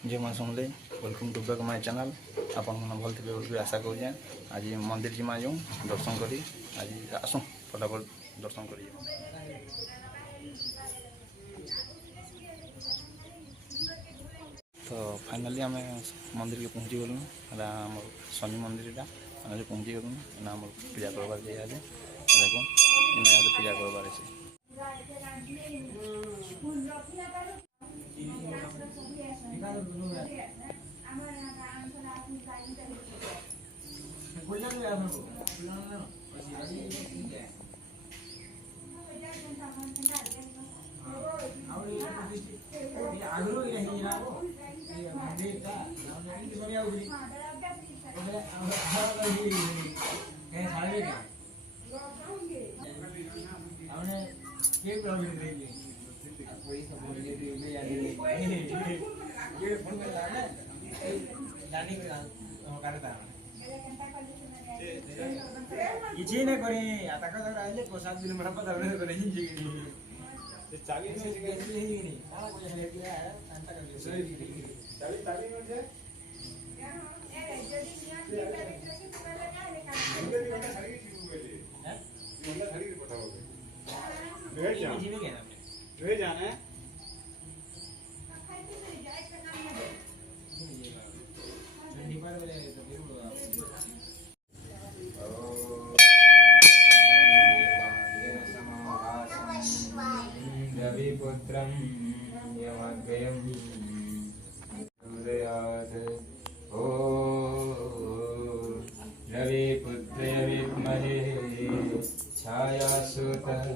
जे मैं सुनले welcome to back my channel. आपन मन भल थे बोल आशा करें। आज मंदिर जिमा जाऊँ दर्शन करी आज आसू फटाफट दर्शन कर। तो फाइनाली आम मंदिर के पहुँची गलु। आम शनि मंदिर आम पहुँची गलु ना आम पूजा करवार जाए। देखो पूजा करवार है। किसी ने करे आता का लग रहा है को 7 दिन मेरा पता नहीं करे ही ये चाबी से नहीं नहीं सारा कुछ ले दिया है अंता का चाबी चाबी में से भेज जाना है रविपुत्रं यमग्रयं उदयात् ओ रविपुत्राय विद्महे छायासुताय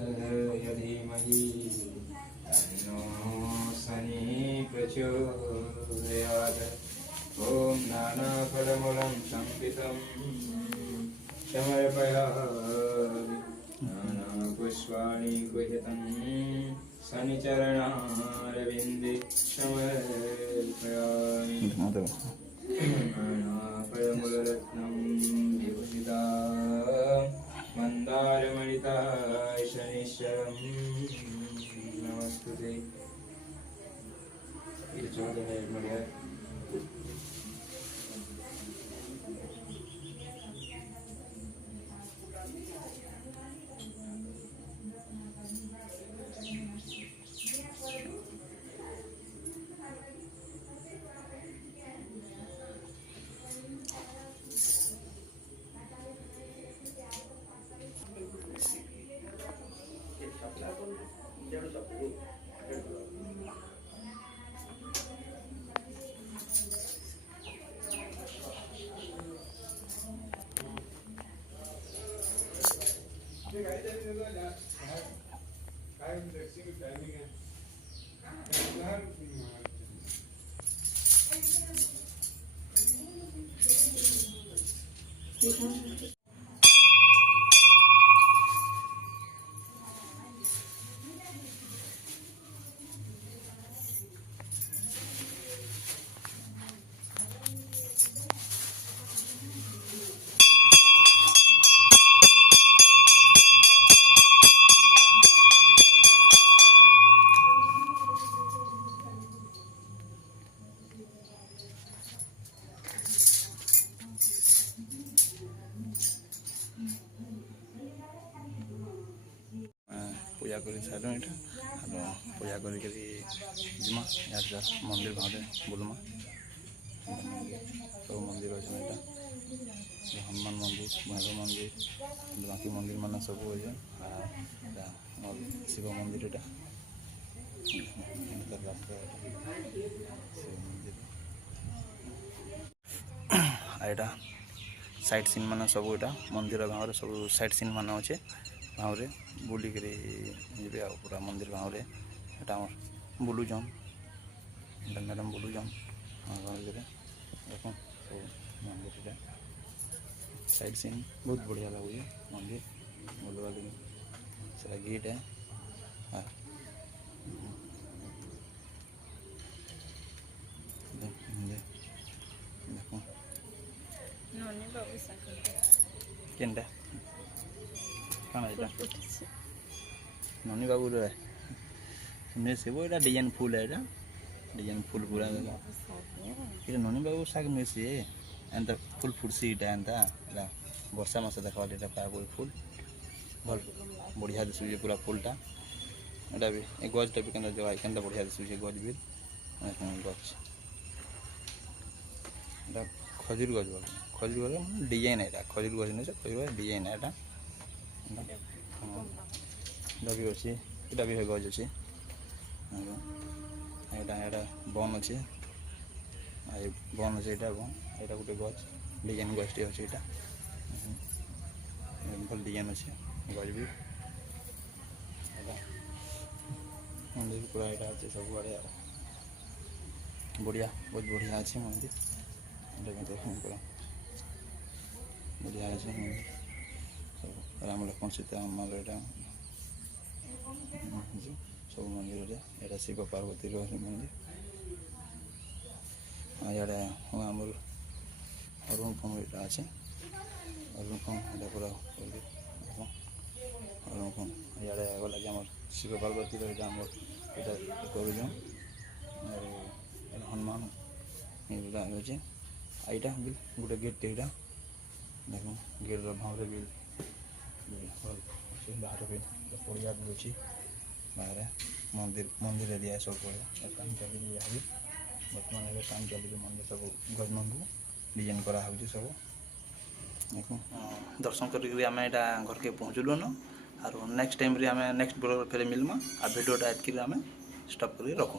धीमहि तन्नो शनिः प्रचोदयात्। ॐ नानाफलमूलं संस्थितं समर्पयामि नानापुष्पाणि गृहीतं शनिचरणारविन्दे समर्पयामि। नानाफलमूलरत्नं विभूषिता मन्दारमणिता शनिश्चरं नमस्तुते। ये 14 है बढ़िया। पूजा कर सारे पूजा कर जिमा यार मंदिर भावे बुलमा सब मंदिर अच्छे हनुमान मंदिर भैरव मंदिर बाकी मंदिर मान सब अच्छे शिव मंदिर यहाँ साइड सीन मान सब यहाँ मंदिर गाँव सब साइड सीन मान अच्छे गाँव में बुलिक जी पूरा मंदिर गाँव में यहाँ बुलूचन मैडम बुलूचन गाँव देख मंदिर साइड सीन बहुत बढ़िया लगे मंदिर बुलवा लगे सारा गेट है। हाँ देखो केनटा कौन है ननी बाबू रे से वो डिजाइन फुल है डिजाइन फुल पूरा এটা ননী বাবু শাক মিশি এন্তা ফুল ফুটছি এটা এন্তা এটা ବର୍ଷା ମାସ ଦେଖବା ଏଇଟା ପାଇବ ଫୁଲ ଭଲ ବଢ଼ିଆ ଦିଶୁଛେ ପୁରା ଫୁଲଟା ଏଇଟା ବି ଏ ଗଛଟା ବି କେନ୍ତା ଜଗା କେନ୍ତା ବଢ଼ିଆ ଦିଶୁଛେ ଗଛ ବି ଗଛ এটা ଖଜୁର ଗଛ ବୋଲେ ଖଜୁର ଗଛ ଡିଜାଇନ୍ ଏଇଟା ଖଜୁର ଗଛ ନୁହେଁ ଖଜୁର ଗଛ ଡିଜାଇନ୍ ଏଇଟା ଏଇଟା ବି ଅଛି ଏଇଟା ବି ଗଛ ଅଛି ଏଇଟା ଏଇଟା ବନ ଅଛି ବନ ଅଛି ଏଇଟା ବନ ଏଇଟା ଗୋଟେ ଗଛ ଡିଜାଇନ୍ ଗଛଟି ଅଛି ଏଇଟା ଭଲ ଡିଜାଇନ୍ ଅଛି ଗଛ ବି ମନ୍ଦିର ପୁରା ଏଇଟା ଅଛି ସବୁଆଡ଼େ ଆଉ ବଢ଼ିଆ ବହୁତ ବଢ଼ିଆ ଅଛି ମନ୍ଦିର ଏଇଟା ଦେଖନ୍ତୁ ପୁରା ବଢ଼ିଆ ଅଛି ମନ୍ଦିର ସବୁ ରାମ ଲକ୍ଷ୍ମଣ ସୀତା ଆମର ଏଇଟା ସବୁ ମନ୍ଦିରରେ ଏଇଟା ଶିବ ପାର୍ବତୀର ମନ୍ଦିର ଇଆଡ଼େ ଆମର ଅରୁଣ ଫମ ଏଇଟା ଅଛି ଅରୁଣ ଫମ ଏଇଟା ପୁରା ଅରୁଣ ଫମ ଇଆଡ଼େ ଗଲାକି ଆମର ଶିବ ପାର୍ବତୀର ଏଇଟା ଆମର ଏଇଟା କରୁଛନ୍ ଆଉ ହନୁମାନ ଏଇଟା ହେଉଛି ଏଇଟା ବିଲ୍ ଗୋଟେ ଗେଟ୍ଟେ ଏଇଟା ଦେଖ ଗେଟ୍ର ଭାବରେ ବିଲ୍ ବାହାରେ ବି ପଡ଼ିଆ ବି ଅଛି ବାହାରେ ମନ୍ଦିର ଦିଆ ସବୁ ପଡ଼ିଆ କାମ ଚାଲିକି ଦିଆହେବି ବର୍ତ୍ତମାନ ଏବେ କାମ ଚାଲିକି ମନ୍ଦିର ସବୁ ଗଭର୍ଣ୍ଣମେଣ୍ଟକୁ ଡିଜାଇନ୍ କରାହେଉଛି ସବୁ ଦେଖ ଦର୍ଶନ କରିକି ଆମେ ଏଇଟା ଘରକେ ପହଞ୍ଚିଲୁନ ଆରୁ ନେକ୍ସଟ ଟାଇମ୍ରେ ଆମେ ନେକ୍ସଟ ବ୍ଲଗ୍ରେ ଫେରେ ମିଲ୍ମା ଆଉ ଭିଡ଼ିଓଟା ଏତ୍କି ଆମେ ଷ୍ଟପ୍ କରିକି ରଖୁ।